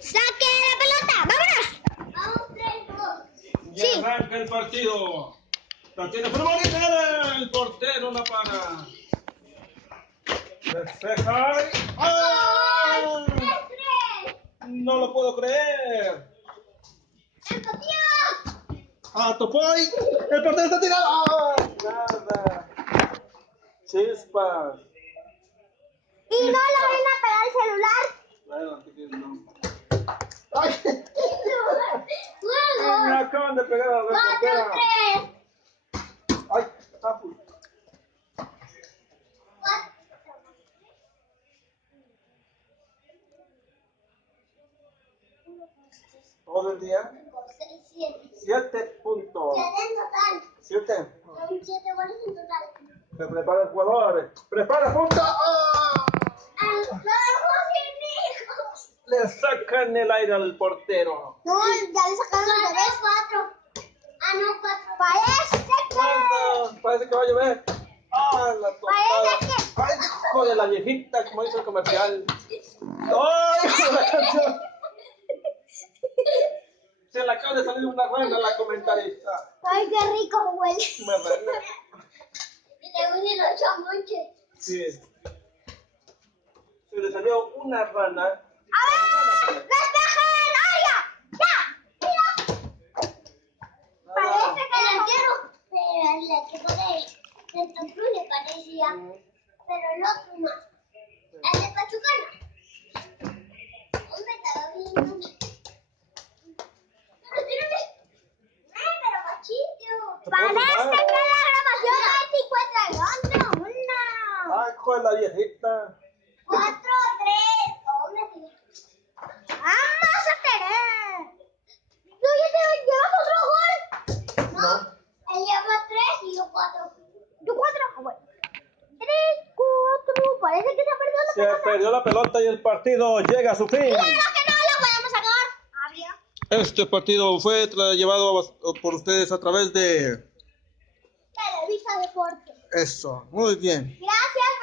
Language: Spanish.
¡Saque la pelota! ¡Vámonos! Vamos, 3, 2. Ya arranca el partido. La tiene Florida, el portero la para. Despeja. ¡Ah! 3. No lo puedo creer. ¡Empatía! ¡Ah, Topoy! ¡El portero está tirado! ¡Ah! Nada. Chispas. Y no lo ven a pegar el celular. Bueno, así que no. ¡Ay! ¡Juego! Me acaban de pegar a la 4, portera. 3. ¡Ay! ¡Tapu! Todo el día. 7 puntos. 7. Son 7 goles en total. Se prepara el jugador. ¡Prepara, punta! ¡Ah! Le sacan el aire al portero. No, ya le sacaron los 4. Ah, no, 4. Parece que va a llover. ¡Ah, la tostada! Parece que... ¡Ay, hijo de la viejita! Como dice el comercial. ¡Ay, hijo de la canción! Se le acaba de salir una rana a la comentarista. Ay, qué rico huele. Me rana. Y te unen los chamuches. Sí. Se le salió una rana. ¡A ver! ¡Despejen! ¡Área! ¡Ya! ¡Mira! Parece que el arquero del equipo de Santa Cruz le parecía, pero el otro no. El de Pachuca no. Hombre, estaba viendo. Pero tírame. Pero machito. Parece que la grabación no es 50 y una. ¡Ay, hijo de la viejita! 4, 3. Hombre, ¡vamos a tener! ¿Tú ya te llevas otro gol? No. Él lleva 3 y yo 4. ¿Yo 4? Ah, bueno. 3, 4. Parece que se ha perdido la Se pelota. perdió la pelota y el partido llega a su fin. ¡Claro que no la podemos sacar! Había. Este partido fue llevado por ustedes a través de... Televisa Deportes. Eso, muy bien. Gracias.